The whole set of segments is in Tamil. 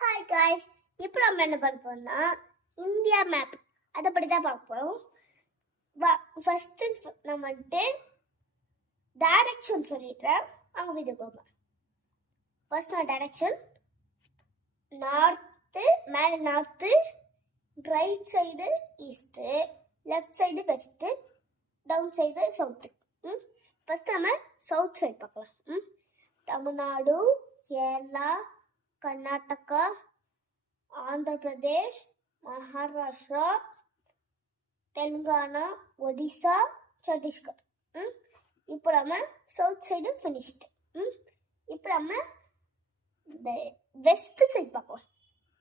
ஹாய் காய்ஸ், இப்போ நம்ம என்ன பார்க்க போறோம்னா இந்தியா மேப் அதை பற்றி தான் பார்க்க போகிறோம். ஃபஸ்ட்டு நம்ம வந்துட்டு டைரக்ஷன் சொல்லிடுறேன். அவங்க வீடியோ போகலாம். ஃபர்ஸ்ட் நான் டைரக்ஷன் நார்த்து, மேலே north, right side east, left side west, down side south. First நம்ம சவுத் சைடு பார்க்கலாம். தமிழ்நாடு, கேரளா, கர்நாடகா, ஆந்திர பிரதேஷ், மகாராஷ்டிரா, தெலுங்கானா, ஒடிசா, சத்தீஸ்கர். இப்போ நம்ம சவுத் சைடு ஃபினிஷ்டு. இப்போ நம்ம இந்த வெஸ்ட் சைடு பார்க்கலாம்.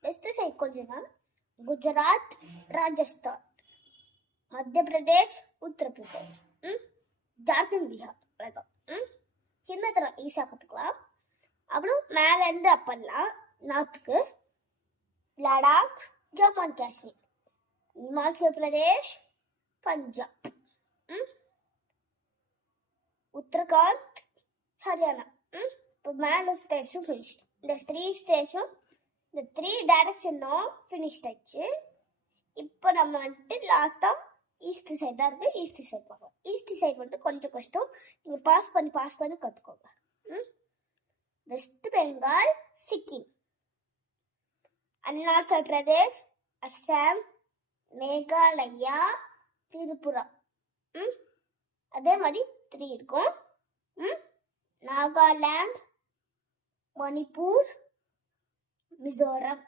வெஸ்ட் சைடு கொஞ்சம் நாள் குஜராத், ராஜஸ்தான், மத்திய பிரதேஷ், உத்தரப்பிரதேஷ், ஜார்க்கண்ட், பீகார் வரைக்கும் சின்னத்தில் ஈஸியாக பார்த்துக்கலாம். அப்புறம் மேலேருந்து அப்பெல்லாம் நார்த்துக்கு லடாக், ஜம்மு அண்ட் காஷ்மீர், இமாச்சல பிரதேஷ், பஞ்சாப், உத்தரகாண்ட், ஹரியானா. இப்போ மேலே ஸ்டேட்ஸும் ஃபினிஷ்டு. இந்த 3 ஸ்டேட்ஸும் இந்த 3 டைரக்ஷனும் ஃபினிஷ்ட் ஆயிடுச்சு. இப்போ நம்ம வந்துட்டு லாஸ்ட்டாக ஈஸ்ட் சைடு தான் இருக்குது. ஈஸ்ட் சைடு பார்க்கலாம். ஈஸ்ட் சைடு வந்துட்டு கொஞ்சம் கஷ்டம். நீங்கள் பாஸ் பண்ணி கற்றுக்கோங்க. வெஸ்ட் பெங்கால், சிக்கிம், அருணாச்சல் பிரதேஷ், அஸ்ஸாம், மேகாலயா, திரிபுரா. அதே மாதிரி 3 இருக்கும். நாகாலாந்து, மணிப்பூர், மிசோரம்.